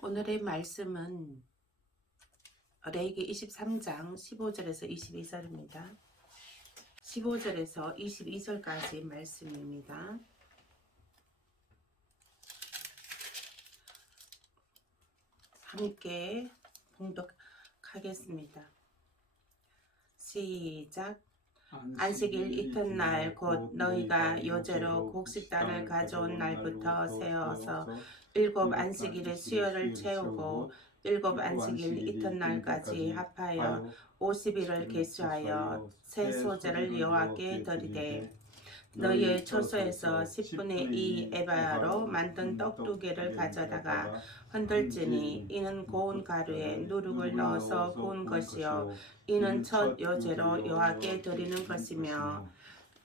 오늘의 말씀은 레위기 23장 15절에서 22절입니다. 15절에서 22절까지 말씀입니다. 함께 봉독하겠습니다. 시작. 안식일 이튿날 곧 너희가 요제로 곡식단을 가져온 날부터 세어서 7 안식일의 수요를 채우고 7 안식일 이튿날까지 합하여 50일을 계수하여 새 소제를 여호와께 드리되 너희의 처소에서 10분의 2 에바로 만든 떡 2개를 가져다가 흔들지니 이는 고운 가루에 누룩을 넣어서 구운 것이요 이는 첫 요제로 여호와께 드리는 것이며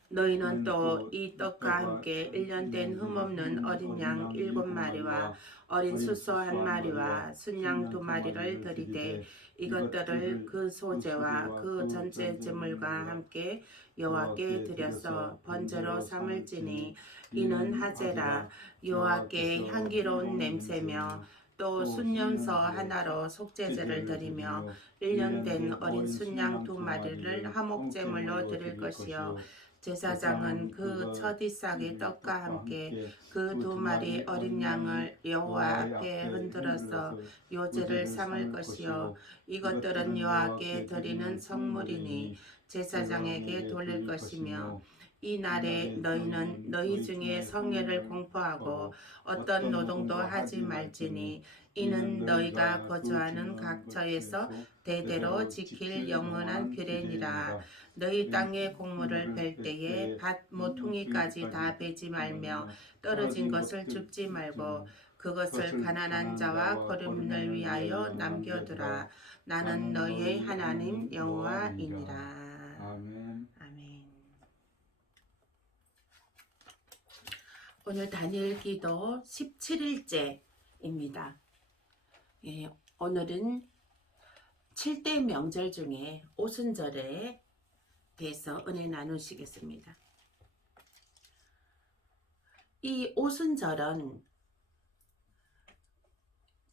너희는 또 이 떡과 함께 1년 된 흠없는 어린 양 7마리와 어린 숫소 1마리와 순양 2마리를 드리되 이것들을 그 소제와 그 전체 제물과 함께 여호와께 드려서 번제로 삼을지니 이는 하제라 여호와께 향기로운 냄새며 또 순염소 하나로 속죄제를 드리며 1년 된 어린 순양 2마리를 화목제물로 드릴 것이요 제사장은 그 첫 이삭의 떡과 함께 그 2마리 어린 양을 여호와 앞에 흔들어서 요제를 삼을 것이요 이것들은 여호와께 드리는 성물이니 제사장에게 돌릴 것이며 이 날에 너희는 너희 중에 성례를 공포하고 어떤 노동도 하지 말지니 이는 너희가 거주하는 각처에서 대대로 지킬 영원한 규례니라. 너희 땅의 곡물을 벨 때에 밭 모퉁이까지 다 베지 말며 떨어진 것을 줍지 말고 그것을 가난한 자와 거름을 위하여 남겨두라. 나는 너희의 하나님 여호와이니라. 아멘. 아멘. 오늘 다니엘 기도 17일째입니다. 오늘은 7대 명절 중에 오순절에 대해서 은혜 나누시겠습니다. 이 오순절은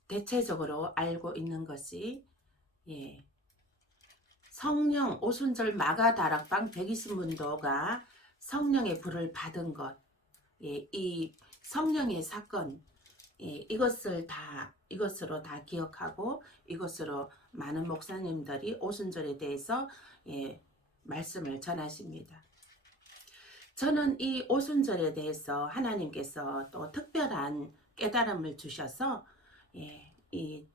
대체적으로 알고 있는 것이 성령 오순절 마가다락방 120문도가 성령의 불을 받은 것, 이 성령의 사건, 이것으로 다 기억하고 이것으로 많은 목사님들이 오순절에 대해서 말씀을 전하십니다. 저는 이 오순절에 대해서 하나님께서 또 특별한 깨달음을 주셔서 이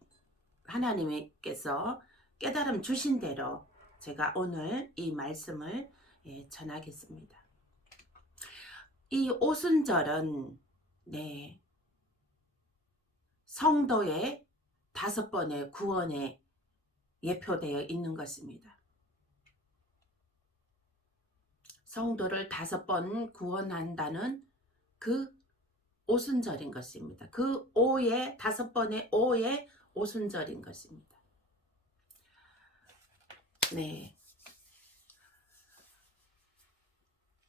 하나님께서 깨달음 주신 대로 제가 오늘 이 말씀을 전하겠습니다. 이 오순절은 성도의 5번의 구원에 예표되어 있는 것입니다. 성도를 5번 구원한다는 그 오순절인 것입니다. 그 5번의 5의 오순절인 것입니다.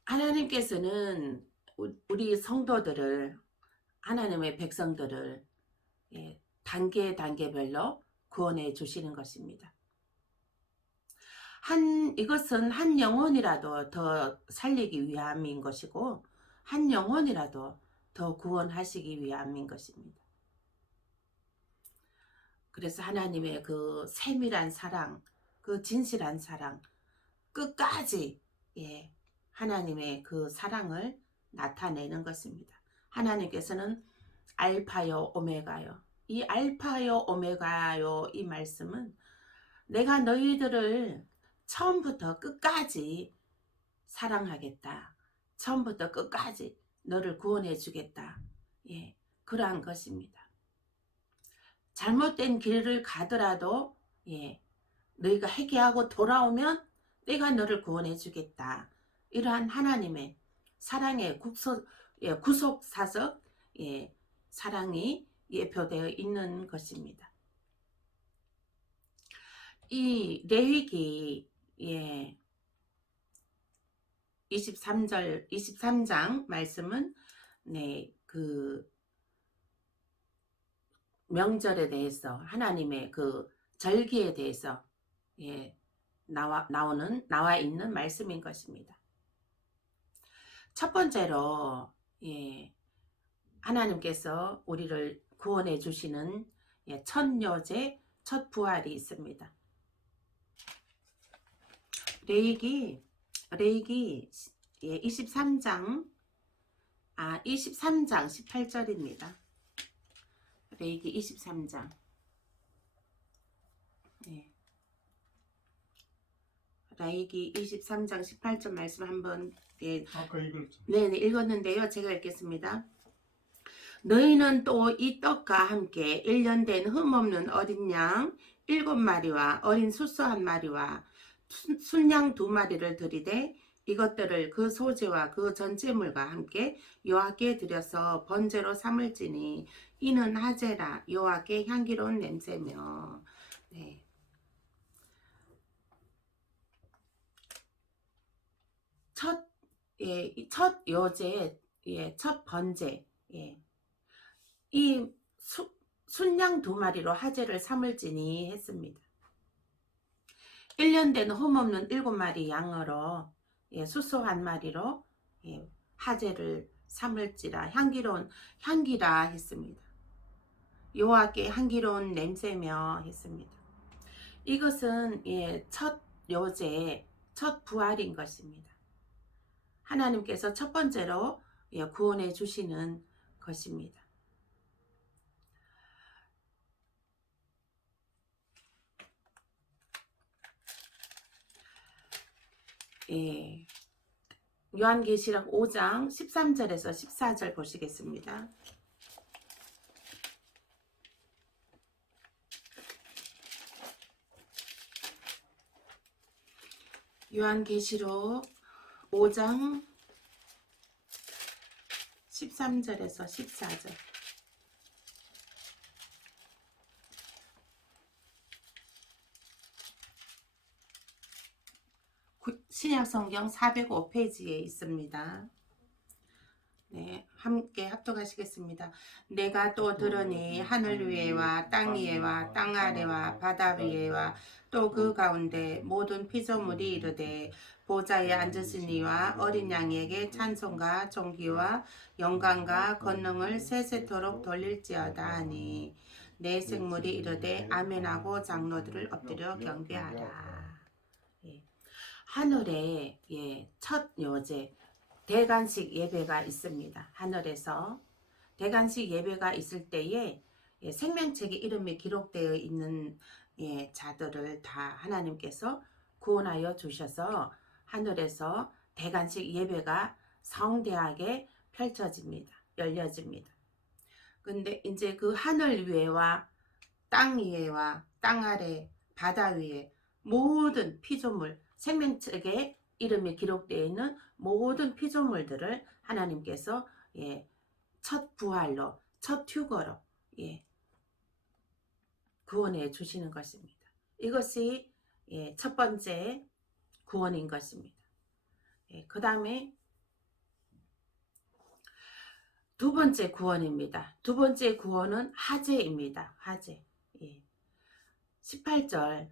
하나님께서는 우리 성도들을, 하나님의 백성들을 단계별로 구원해 주시는 것입니다. 이것은 한 영혼이라도 더 살리기 위함인 것이고 한 영혼이라도 더 구원하시기 위함인 것입니다. 그래서 하나님의 그 세밀한 사랑, 그 진실한 사랑, 끝까지 하나님의 그 사랑을 나타내는 것입니다. 하나님께서는 알파요 오메가요. 이 알파요 오메가요 이 말씀은 내가 너희들을 처음부터 끝까지 사랑하겠다. 처음부터 끝까지 너를 구원해 주겠다. 그러한 것입니다. 잘못된 길을 가더라도 너희가 회개하고 돌아오면 내가 너를 구원해 주겠다. 이러한 하나님의 사랑의 구속사적 사랑이 예표되어 있는 것입니다. 이 레위기 23장 말씀은 명절에 대해서 하나님의 그 절기에 대해서 예, 나와 있는 말씀인 것입니다. 첫 번째로 예, 하나님께서 우리를 구원해 주시는 예, 첫 요제, 첫 부활이 있습니다. 레위기 23장 18절입니다. 레위기 23장. 네. 레위기 23장 18절 말씀 한번 아까 읽었죠. 네, 읽었는데요. 제가 읽겠습니다. 너희는 또 이 떡과 함께 1년 된 흠없는 어린 양 7마리와 어린 숫소 1마리와 순양 2마리를 드리되 이것들을 그 소제와 그 전제물과 함께 여호와께 드려서 번제로 삼을지니 이는 하제라 여호와께 향기로운 냄새며. 네. 첫 요제, 첫 번제, 이 순양 2마리로 하제를 삼을지니 했습니다. 1년 된 흠없는 7마리 양으로 숫소 1마리로 하제를 삼을지라 향기라 했습니다. 여호와께 향기로운 냄새며 했습니다. 이것은 첫 요제, 첫 부활인 것입니다. 하나님께서 첫 번째로 구원해 주시는 것입니다. 요한계시록 5장 13절에서 14절 보시겠습니다. 요한계시록 5장 13절에서 14절. 신약성경 405페이지에 있습니다. 네, 함께 합독하시겠습니다. 내가 또 들으니 하늘 위에와 땅 위에와 땅 아래와 바다 위에와 또 그 가운데 모든 피조물이 이르되 보좌에 앉으신 이와 어린 양에게 찬송과 존귀와 영광과 권능을 세세토록 돌릴지어다 하니 내 생물이 이르되 아멘하고 장로들을 엎드려 경배하라. 하늘에 첫 요제 대관식 예배가 있습니다. 하늘에서 대관식 예배가 있을 때에 생명책에 이름이 기록되어 있는 자들을 다 하나님께서 구원하여 주셔서 하늘에서 대관식 예배가 성대하게 펼쳐집니다. 열려집니다. 근데 이제 그 하늘 위에와 땅 위에와 땅 아래 바다 위에 모든 피조물 생명책에 이름이 기록되어 있는 모든 피조물들을 하나님께서 첫 부활로 첫 휴거로 구원해 주시는 것입니다. 이것이 첫 번째 구원인 것입니다. 그 다음에 두 번째 구원입니다. 두 번째 구원은 하제입니다. 하제. 18절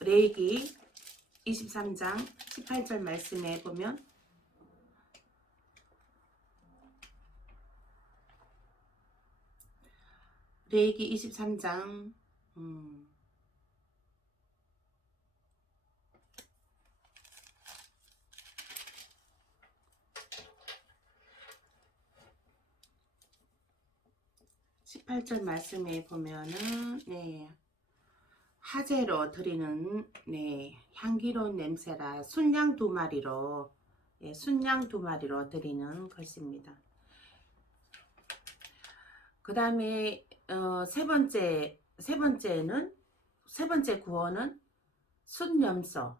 레위기 23장 18절 말씀에 보면 레위기 23장 18절 말씀에 보면은 하제로 드리는 향기로운 냄새라 순양 2마리로 순양 2마리로 드리는 것입니다. 그 다음에 세 번째 구원은 순염소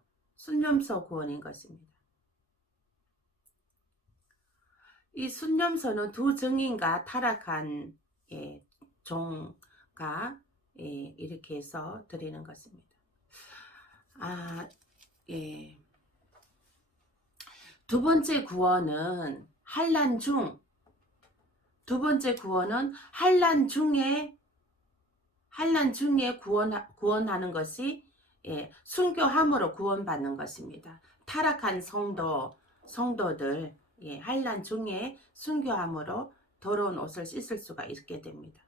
구원인 것입니다. 이 순염소는 두 증인과 타락한 종가 이렇게 해서 드리는 것입니다. 두 번째 구원은 환난 중 두 번째 구원은 환난 중에 구원하는 것이 순교함으로 구원받는 것입니다. 타락한 성도들 환난 중에 순교함으로 더러운 옷을 씻을 수가 있게 됩니다.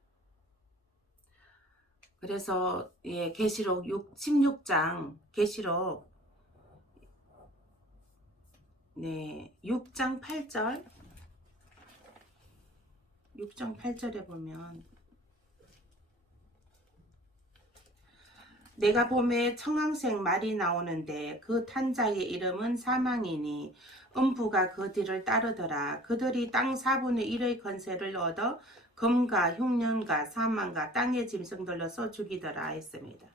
그래서 계시록 16장 6장 8절 6장 8절에 보면 내가 봄에 청황색 말이 나오는데 그 탄 자의 이름은 사망이니 음부가 그 뒤를 따르더라. 그들이 땅 4분의 1의 권세를 얻어 검과 흉년과 사망과 땅의 짐승들로 써 죽이더라 했습니다.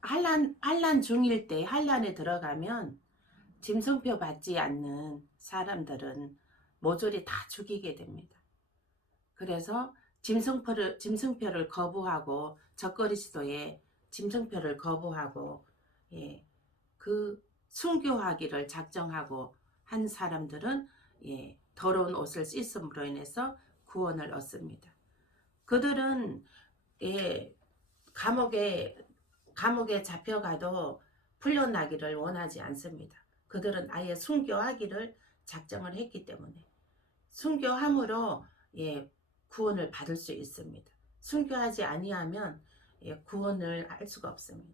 환난 중일 때 환난에 들어가면 짐승표 받지 않는 사람들은 모조리 다 죽이게 됩니다. 그래서 짐승표를 거부하고 적그리스도의 짐승표를 거부하고 그 순교하기를 작정하고 한 사람들은 더러운 옷을 씻음으로 인해서 구원을 얻습니다. 그들은 감옥에 잡혀가도 풀려나기를 원하지 않습니다. 그들은 아예 순교하기를 작정을 했기 때문에 순교함으로 구원을 받을 수 있습니다. 순교하지 아니하면 구원을 알 수가 없습니다.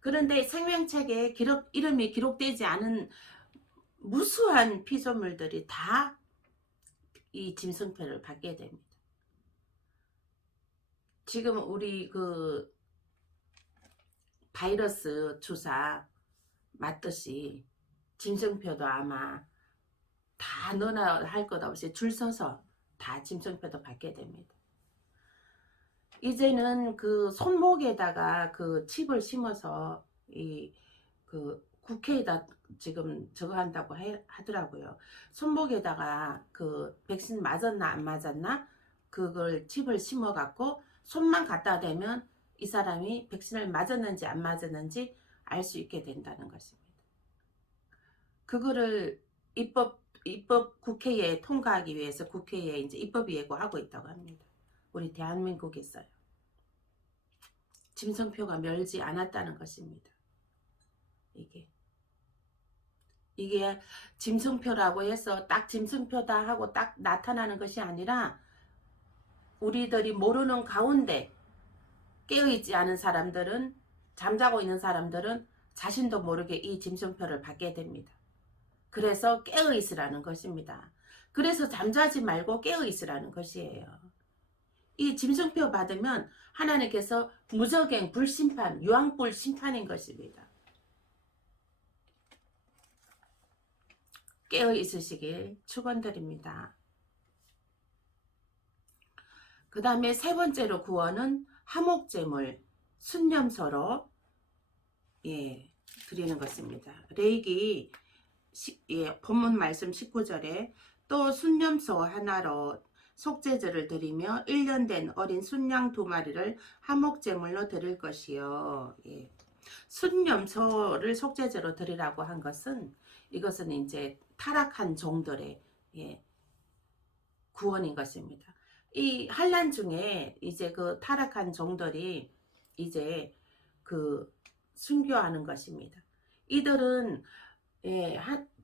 그런데 생명책에 이름이 기록되지 않은 무수한 피조물들이 다 이 짐승표를 받게 됩니다. 지금 우리 그 바이러스 주사 맞듯이 짐승표도 아마 다 너나 할 것 없이 줄 서서 다 짐승표도 받게 됩니다. 이제는 그 손목에다가 그 칩을 심어서 그 국회에다 지금 저거 한다고 하더라고요. 손목에다가 그 백신 맞았나 안 맞았나 그걸 칩을 심어 갖고 손만 갖다 대면 이 사람이 백신을 맞았는지 안 맞았는지 알 수 있게 된다는 것입니다. 그거를 입법 국회에 통과하기 위해서 국회에 이제 입법 예고하고 있다고 합니다. 우리 대한민국에서요. 짐승표가 멸지 않았다는 것입니다. 이게 짐승표라고 해서 딱 짐승표다 하고 딱 나타나는 것이 아니라 우리들이 모르는 가운데 깨어있지 않은 사람들은 잠자고 있는 사람들은 자신도 모르게 이 짐승표를 받게 됩니다. 그래서 깨어있으라는 것입니다. 그래서 잠자지 말고 깨어있으라는 것이에요. 이 짐승표 받으면 하나님께서 무적행 불심판, 유황불 심판인 것입니다. 깨어있으시길 축원드립니다. 그 다음에 세 번째로 구원은 화목제물, 순념소로 드리는 것입니다. 레위기 본문 말씀 19절에 또 순념소 하나로 속죄제를 드리며 1년 된 어린 순양 2마리를 화목제물로 드릴 것이요. 순념소를 속죄제로 드리라고 한 것은 이것은 이제 타락한 종들의 구원인 것입니다. 이 환난 중에 이제 그 타락한 종들이 이제 그 순교하는 것입니다. 이들은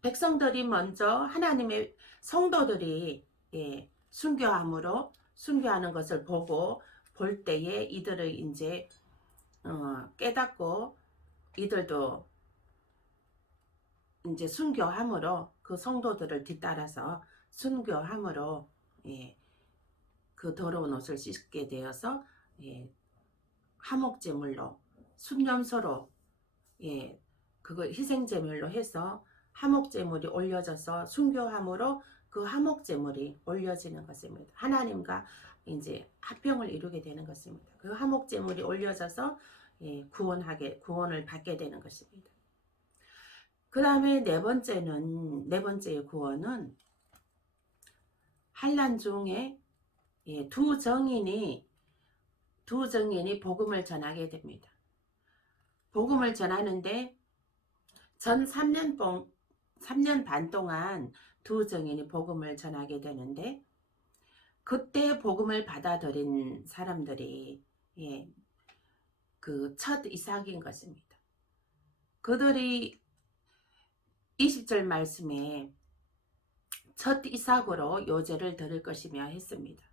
백성들이 먼저 하나님의 성도들이 순교하는 것을 볼 때에 이들을 이제 깨닫고 이들도 이제 순교함으로 그 성도들을 뒤따라서 순교함으로 그 더러운 옷을 씻게 되어서 화목제물로 순념소로 그걸 희생제물로 해서 화목제물이 올려져서 순교함으로 그 화목제물이 올려지는 것입니다. 하나님과 이제 합병을 이루게 되는 것입니다. 그 화목제물이 올려져서 구원을 받게 되는 것입니다. 그 다음에 네 번째의 구원은 환난 중에 두 정인이 복음을 전하게 됩니다. 복음을 전하는데 전 3년 반 동안 두 증인이 복음을 전하게 되는데, 그때 복음을 받아들인 사람들이 그 첫 이삭인 것입니다. 그들이 20절 말씀에 첫 이삭으로 요제를 드릴 것이며 했습니다.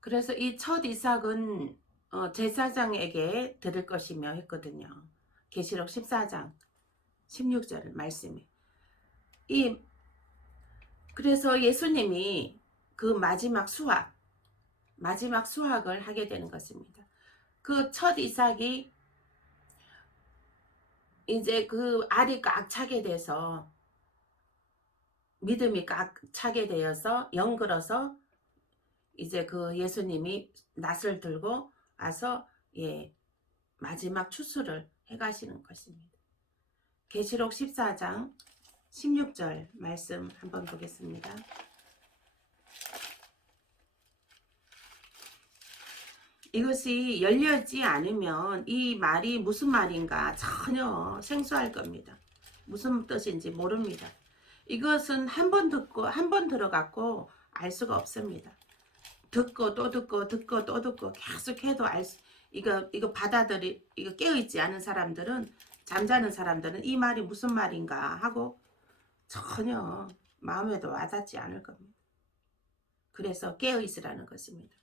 그래서 이 첫 이삭은 제사장에게 드릴 것이며 했거든요. 계시록 14장 16절 말씀에. 그래서 예수님이 그 마지막 수학을 하게 되는 것입니다. 그 첫 이삭이 이제 그 알이 꽉 차게 돼서, 믿음이 꽉 차게 되어서 영글어서 이제 그 예수님이 낫을 들고 와서 마지막 추수를 해가시는 것입니다. 계시록 14장 16절 말씀 한번 보겠습니다. 이것이 열려지 않으면 이 말이 무슨 말인가 전혀 생소할 겁니다. 무슨 뜻인지 모릅니다. 이것은 한 번 듣고 한 번 들어갔고 알 수가 없습니다. 듣고 또 듣고 듣고 또 듣고 계속해도 이거 이거 깨어있지 않은 사람들은, 잠자는 사람들은 이 말이 무슨 말인가 하고 전혀 마음에도 와닿지 않을 겁니다. 그래서 깨어있으라는 것입니다.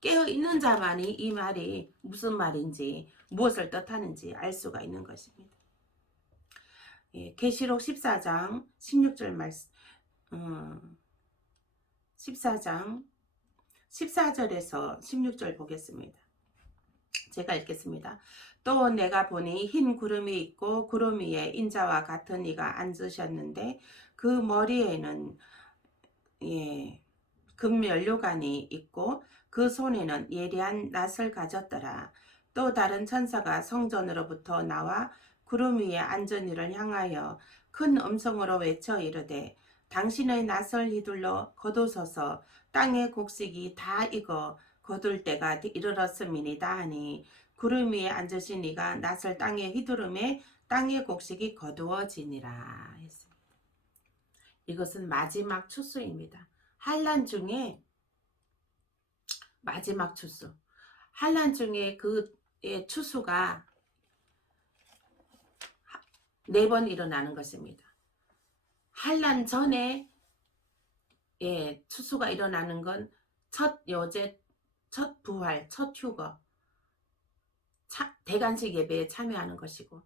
깨어있는 자만이 이 말이 무슨 말인지, 무엇을 뜻하는지 알 수가 있는 것입니다. 계시록 14장 16절 말씀, 14장 14절에서 16절 보겠습니다. 제가 읽겠습니다. 또 내가 보니 흰 구름이 있고 구름 위에 인자와 같은 이가 앉으셨는데 그 머리에는 금면류관이 있고 그 손에는 예리한 낫을 가졌더라. 또 다른 천사가 성전으로부터 나와 구름 위에 앉은 이를 향하여 큰 음성으로 외쳐 이르되 당신의 낫을 휘둘러 거두소서. 땅의 곡식이 다 익어 거둘 때가 이르렀음이니이다 하니 구름 위에 앉으신 이가 낫을 땅에 휘두르매 땅의 곡식이 거두어지니라 했습니다. 이것은 마지막 추수입니다. 환난 중에 마지막 추수. 환난 중에 그 추수가 4번 일어나는 것입니다. 환난 전에 추수가 일어나는 건 첫 요제, 첫 부활, 첫 휴거, 대간식 예배에 참여하는 것이고,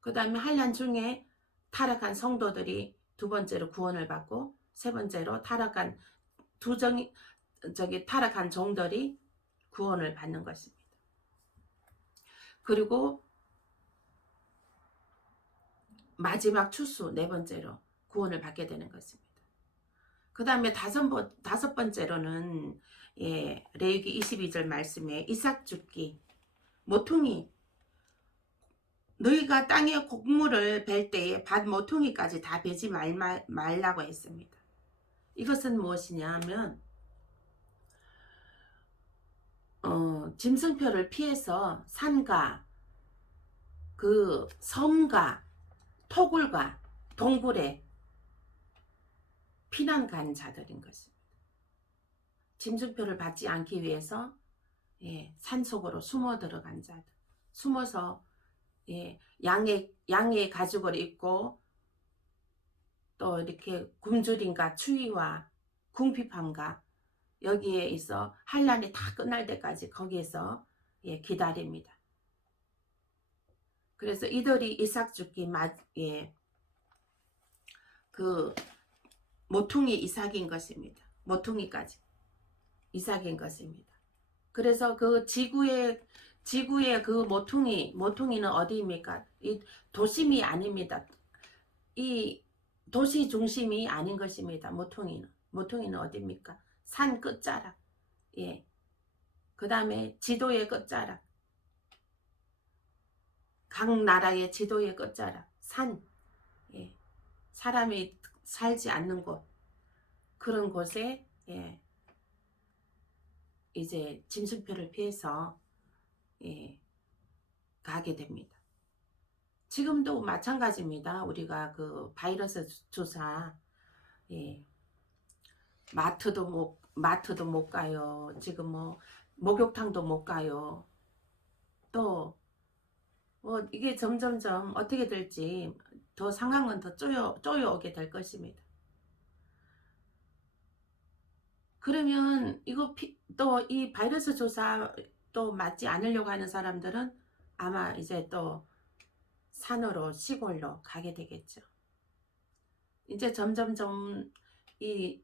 그 다음에 환난 중에 타락한 성도들이 두 번째로 구원을 받고, 세 번째로 타락한 타락한 종들이 구원을 받는 것입니다. 그리고 마지막 추수 4번째로 구원을 받게 되는 것입니다. 그 다음에 다섯 번째로는 레위기 22절 말씀에 이삭 죽기, 모퉁이, 너희가 땅에 곡물을 벨 때에 밭 모퉁이까지 다 베지 말라고 했습니다. 이것은 무엇이냐 하면 짐승표를 피해서 산과 그 섬과 토굴과 동굴에 피난 간 자들인 것입니다. 짐승표를 받지 않기 위해서 산속으로 숨어 들어간 자들, 숨어서 양의 가죽을 입고 또 이렇게 굶주림과 추위와 궁핍함과 여기에 있어 환난이 다 끝날 때까지 거기에서 기다립니다. 그래서 이들이 이삭 죽기 그 모퉁이 이삭인 것입니다. 모퉁이까지 이삭인 것입니다. 그래서 그 지구의 그 모퉁이는 어디입니까? 이 도심이 아닙니다. 이 도시 중심이 아닌 것입니다. 모퉁이는 어디입니까? 산 끝자락. 그 다음에 지도의 끝자락. 각 나라의 지도의 끝자락. 산. 사람이 살지 않는 곳. 그런 곳에 이제 짐승표를 피해서 가게 됩니다. 지금도 마찬가지입니다. 우리가 그 바이러스 주사, 예, 마트도 못 가요. 지금 뭐 목욕탕도 못 가요. 또 뭐 이게 점점점 어떻게 될지 더 상황은 더 쪼여오게 될 것입니다. 그러면 이거 또 이 바이러스 주사 또 맞지 않으려고 하는 사람들은 아마 이제 또 산으로 시골로 가게 되겠죠. 이제 점점점 이,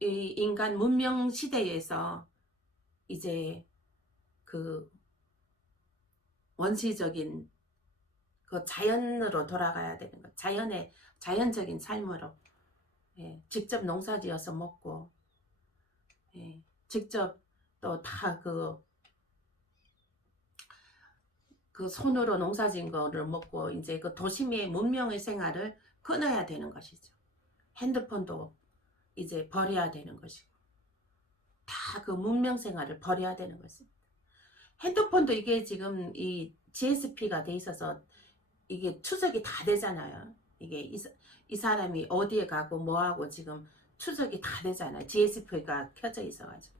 이 인간 문명 시대에서 이제 그 원시적인 그 자연으로 돌아가야 되는 것. 자연적인 삶으로. 예, 직접 농사지어서 먹고, 예, 직접 또 다 그 손으로 농사진 거를 먹고 이제 그 도심의 문명의 생활을 끊어야 되는 것이죠. 핸드폰도 이제 버려야 되는 것이고, 다 그 문명 생활을 버려야 되는 것입니다. 핸드폰도 이게 지금 이 GSP가 돼 있어서 이게 추적이 다 되잖아요. 이게 이 사람이 어디에 가고 뭐하고 지금 추적이 다 되잖아요. GSP가 켜져 있어가지고.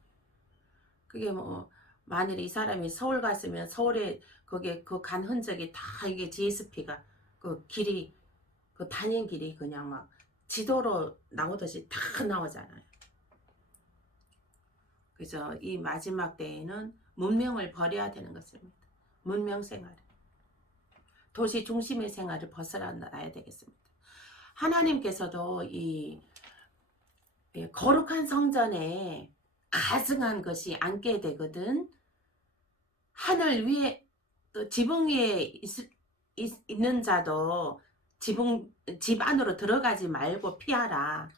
그게 뭐 만일 이 사람이 서울 갔으면 서울에 거기에 그 간 흔적이 다 이게 GSP가 그 길이 그 다닌 길이 그냥 막 지도로 나오듯이 다 나오잖아요. 그래서 이 마지막 때에는 문명을 버려야 되는 것입니다. 문명 생활. 도시 중심의 생활을 벗어나야 되겠습니다. 하나님께서도 이 거룩한 성전에 가증한 것이 앉게 되거든. 하늘 위에 또 지붕 위에 있는 자도 집 안으로 들어가지 말고 피하라.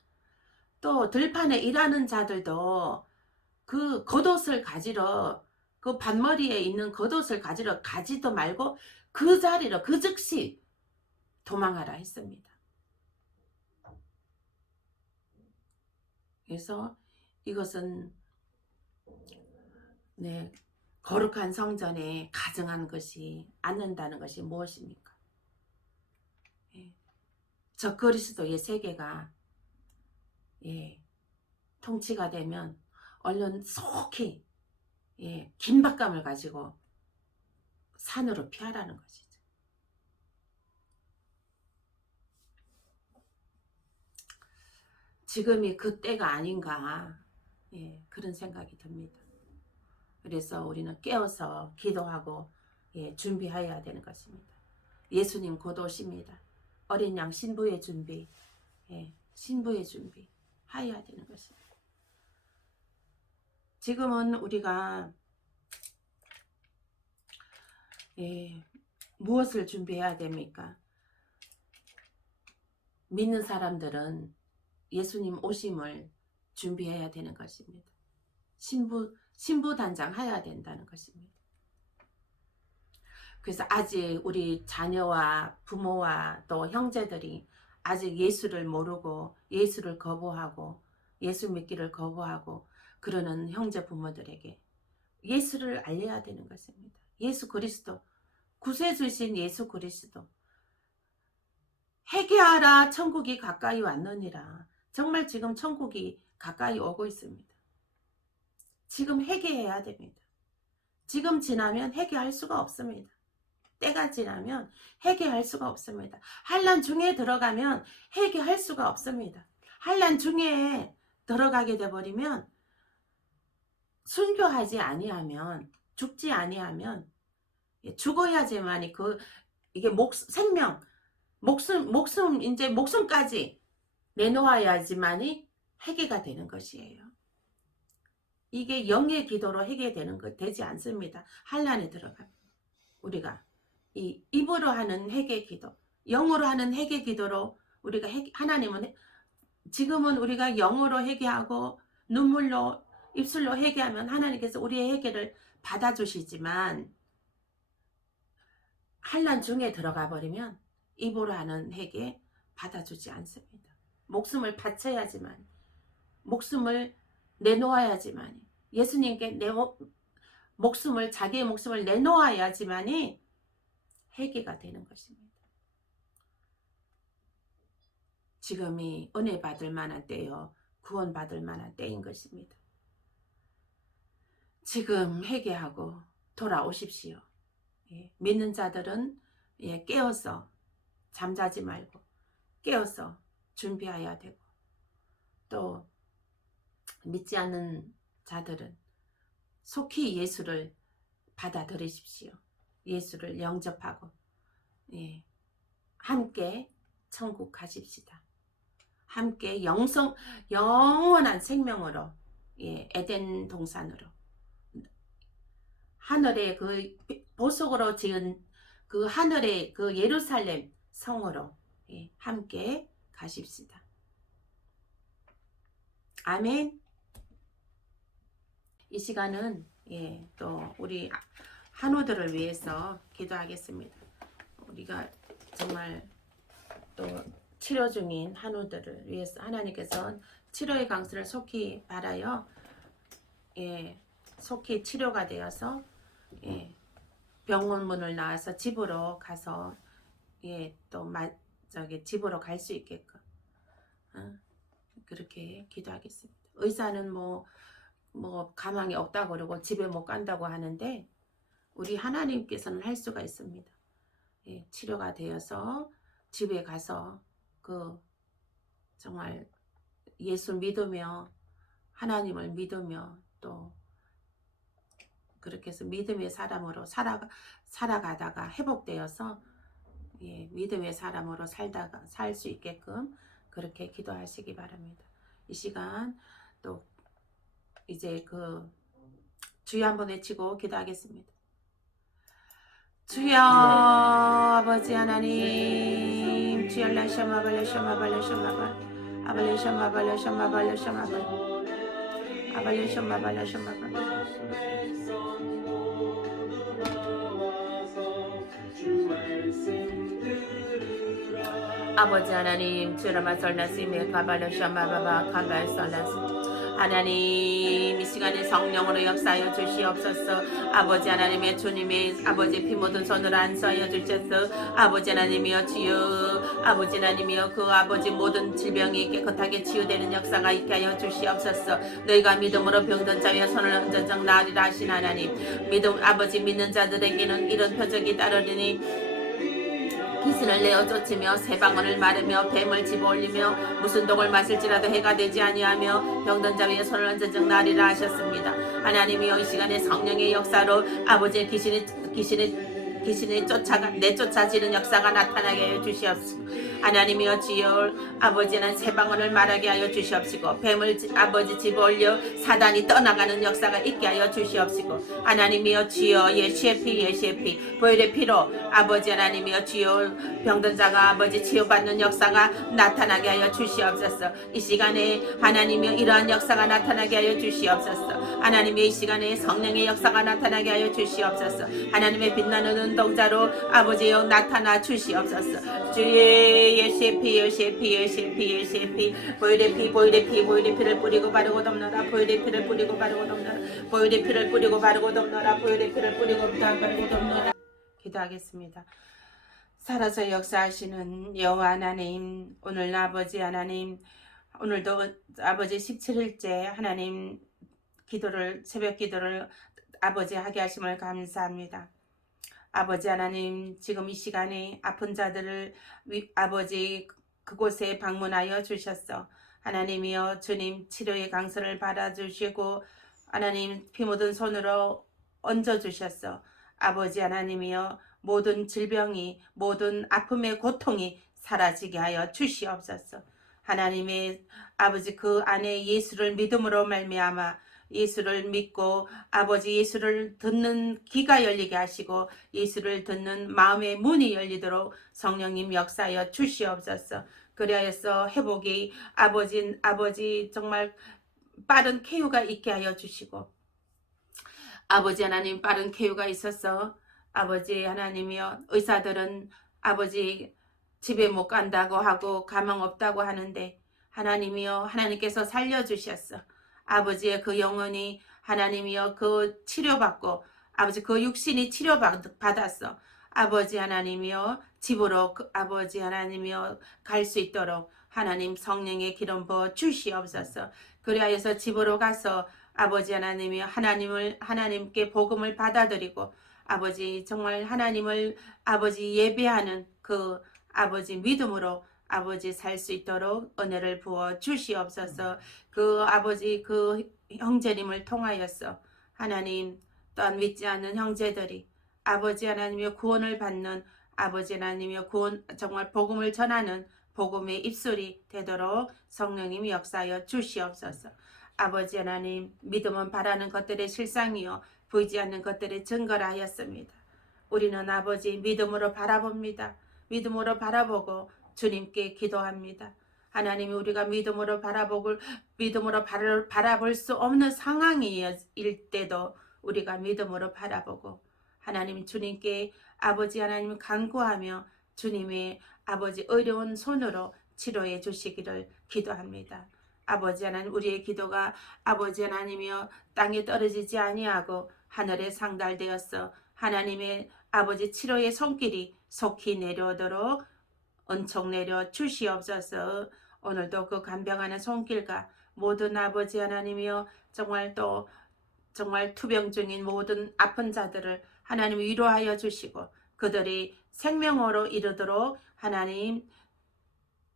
또 들판에 일하는 자들도 그 겉옷을 가지러 그 반머리에 있는 겉옷을 가지러 가지도 말고 그 자리로 그 즉시 도망하라 했습니다. 그래서 이것은 네, 거룩한 성전에 가증한 것이 않는다는 것이 무엇입니까? 예, 저 그리스도의 세계가 예, 통치가 되면 얼른 속히 예, 긴박감을 가지고 산으로 피하라는 것이죠. 지금이 그때가 아닌가 예, 그런 생각이 듭니다. 그래서 우리는 깨어서 기도하고 예, 준비해야 되는 것입니다. 예수님 곧 오십니다. 어린 양 신부의 준비, 예, 신부의 준비 해야 되는 것입니다. 지금은 우리가 예, 무엇을 준비해야 됩니까? 믿는 사람들은 예수님 오심을 준비해야 되는 것입니다. 신부 단장해야 된다는 것입니다. 그래서 아직 우리 자녀와 부모와 또 형제들이 아직 예수를 모르고 예수를 거부하고 예수 믿기를 거부하고 그러는 형제 부모들에게 예수를 알려야 되는 것입니다. 예수 그리스도, 구세주신 예수 그리스도. 회개하라 천국이 가까이 왔느니라. 정말 지금 천국이 가까이 오고 있습니다. 지금 회개해야 됩니다. 지금 지나면 회개할 수가 없습니다. 때가 지나면 회개할 수가 없습니다. 환난 중에 들어가면 회개할 수가 없습니다. 환난 중에 들어가게 돼버리면 순교하지 아니하면 죽지 아니하면 죽어야지만이 이게 생명 목숨 이제 목숨까지 내놓아야지만이 회개가 되는 것이에요. 이게 영의 기도로 회개되는 것 되지 않습니다. 환난에 들어가면 우리가 이 입으로 하는 회개 기도, 영으로 하는 회개 기도로 우리가 하나님은 지금은 우리가 영으로 회개하고 눈물로 입술로 회개하면 하나님께서 우리의 회개를 받아주시지만 환난 중에 들어가 버리면 입으로 하는 회개 받아주지 않습니다. 목숨을 바쳐야지만, 목숨을 내놓아야지만, 예수님께 자기의 목숨을 내놓아야지만이 회개가 되는 것입니다. 지금이 은혜 받을 만한 때요, 구원 받을 만한 때인 것입니다. 지금 회개하고 돌아오십시오. 예, 믿는 자들은 깨어서 잠자지 말고 깨어서 준비해야 되고, 또 믿지 않는 자들은 속히 예수를 받아들이십시오. 예수를 영접하고 함께 천국 가십시다. 함께 영원한 생명으로 에덴 동산으로, 하늘의 그 보석으로 지은 그 하늘의 그 예루살렘 성으로 함께 가십시다. 아멘. 이 시간은 또 우리 한우들을 위해서 기도하겠습니다. 우리가 정말 또 치료 중인 한우들을 위해서 하나님께서 치료의 강수를 속히 받아요. 속히 치료가 되어서 병원 문을 나와서 집으로 가서 또 집으로 갈 수 있게끔 그렇게 기도하겠습니다. 의사는 뭐 가망이 없다고 그러고 집에 못 간다고 하는데 우리 하나님께서는 할 수가 있습니다. 치료가 되어서 집에 가서 정말 예수 믿으며 하나님을 믿으며 또 그렇게 해서 믿음의 사람으로 살아가다가 회복되어서 믿음의 사람으로 살 수 있게끔 그렇게 기도하시기 바랍니다. 이 시간 또 이제 주여 한번 외치고 기도하겠습니다. 주여 아버지 하나님, 주여 라샤마발라샤마발라샤마발 아발라샤마발라샤마발라샤마발 아발라샤마발라샤마발 아버지 하나님, 주라마설나시메 가발라샤마바바 가발설나시 하나님, 이 시간에 성령으로 역사하여 주시옵소서. 아버지 하나님의 주님의 아버지 피 묻은 손으로 안수하여 주셔서 아버지 하나님이여 주여, 아버지 하나님이여 그 아버지 모든 질병이 깨끗하게 치유되는 역사가 있게 하여 주시옵소서. 너희가 믿음으로 병든 자의 손을 얹어정 나으리라 하신 하나님, 아버지 믿는 자들에게는 이런 표적이 따르리니 기신을 내어 쫓으며 새방울을 마르며 뱀을 집어올리며 무슨 독을 마실지라도 해가 되지 아니하며 병든 자 위에 손을 얹어정 나리라 하셨습니다. 하나님이여 이 시간에 성령의 역사로 아버지의 귀신이 내쫓아지는 역사가 나타나게 하여 주시옵시고, 하나님이여 주여 아버지는 새방울을 말하게 하여 주시옵시고 뱀을 아버지 집어올려 사단이 떠나가는 역사가 있게 하여 주시옵시고, 하나님이여 주여 예수의 피 보혈의 피로 아버지 하나님이여 주여 병든 자가 아버지 치유받는 역사가 나타나게 하여 주시옵소서. 이 시간에 하나님이여 이러한 역사가 나타나게 하여 주시옵소서. 하나님이여 이 시간에 성령의 역사가 나타나게 하여 주시옵소서. 하나님의 빛나는 눈동자로 아버지여 나타나 주시옵소서. 주의 예수의 피 보혈의 피를 뿌리고 바르고 덮노라. 보혈의 피를 뿌리고 바르고 덮노라. 보혈의 피를 뿌리고 바르고 덮노라. 보혈의 피를 뿌리고 바르고 덮노라. 기도하겠습니다. 살아서 역사하시는 여호와 하나님, 오늘 아버지 하나님, 오늘도 아버지 17일째 하나님 새벽 기도를 아버지 하게 하심을 감사합니다. 아버지 하나님, 지금 이 시간에 아픈 자들을 아버지 그곳에 방문하여 주셨어. 하나님이여 주님 치료의 강서를 받아주시고 하나님 피 묻은 손으로 얹어주셨어. 아버지 하나님이여 모든 질병이 모든 아픔의 고통이 사라지게 하여 주시옵소서. 하나님의 아버지 그 안에 예수를 믿음으로 말미암아 예수를 믿고 아버지 예수를 듣는 귀가 열리게 하시고 예수를 듣는 마음의 문이 열리도록 성령님 역사하여 주시옵소서. 그리하여서 회복이 아버지 정말 빠른 쾌유가 있게 하여 주시고, 아버지 하나님 빠른 쾌유가 있어서 아버지 하나님이여 의사들은 아버지 집에 못 간다고 하고 가망 없다고 하는데 하나님이여 하나님께서 살려주셨어. 아버지의 그 영혼이 하나님이여 그 치료받고 아버지 그 육신이 치료받았어. 아버지 하나님이여 집으로 아버지 하나님이여 갈 수 있도록 하나님 성령의 기름 부어 주시옵소서. 그리하여서 집으로 가서 아버지 하나님이여 하나님께 복음을 받아들이고 아버지 정말 하나님을 아버지 예배하는 그 아버지 믿음으로 아버지 살 수 있도록 은혜를 부어 주시옵소서. 그 아버지 그 형제님을 통하여서 하나님 또한 믿지 않는 형제들이 아버지 하나님의 구원을 받는 아버지 하나님의 구원 정말 복음을 전하는 복음의 입술이 되도록 성령님이 역사하여 주시옵소서. 아버지 하나님 믿음은 바라는 것들의 실상이요 보이지 않는 것들의 증거라 하였습니다. 우리는 아버지 믿음으로 바라봅니다. 믿음으로 바라보고 주님께 기도합니다. 하나님이 우리가 믿음으로 바라볼 수 없는 상황일 때도 우리가 믿음으로 바라보고 하나님 주님께 아버지 하나님 간구하며 주님의 아버지 어려운 손으로 치료해 주시기를 기도합니다. 아버지 하나님 우리의 기도가 아버지 하나님이여 땅에 떨어지지 아니하고 하늘에 상달되었어 하나님의 아버지 치료의 손길이 속히 내려오도록 은총 내려 주시옵소서. 오늘도 그 간병하는 손길과 모든 아버지 하나님이여 정말 또 정말 투병 중인 모든 아픈 자들을 하나님 위로하여 주시고 그들이 생명으로 이르도록 하나님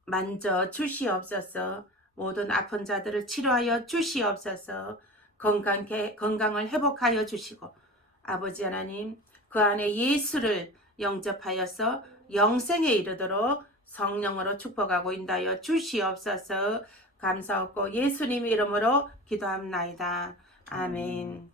만져 주시옵소서. 모든 아픈 자들을 치료하여 주시옵소서. 건강을 회복하여 주시고 아버지 하나님 그 안에 예수를 영접하여서 영생에 이르도록 성령으로 축복하고 인도하여 주시옵소서. 감사하고 예수님 이름으로 기도합나이다. 아멘.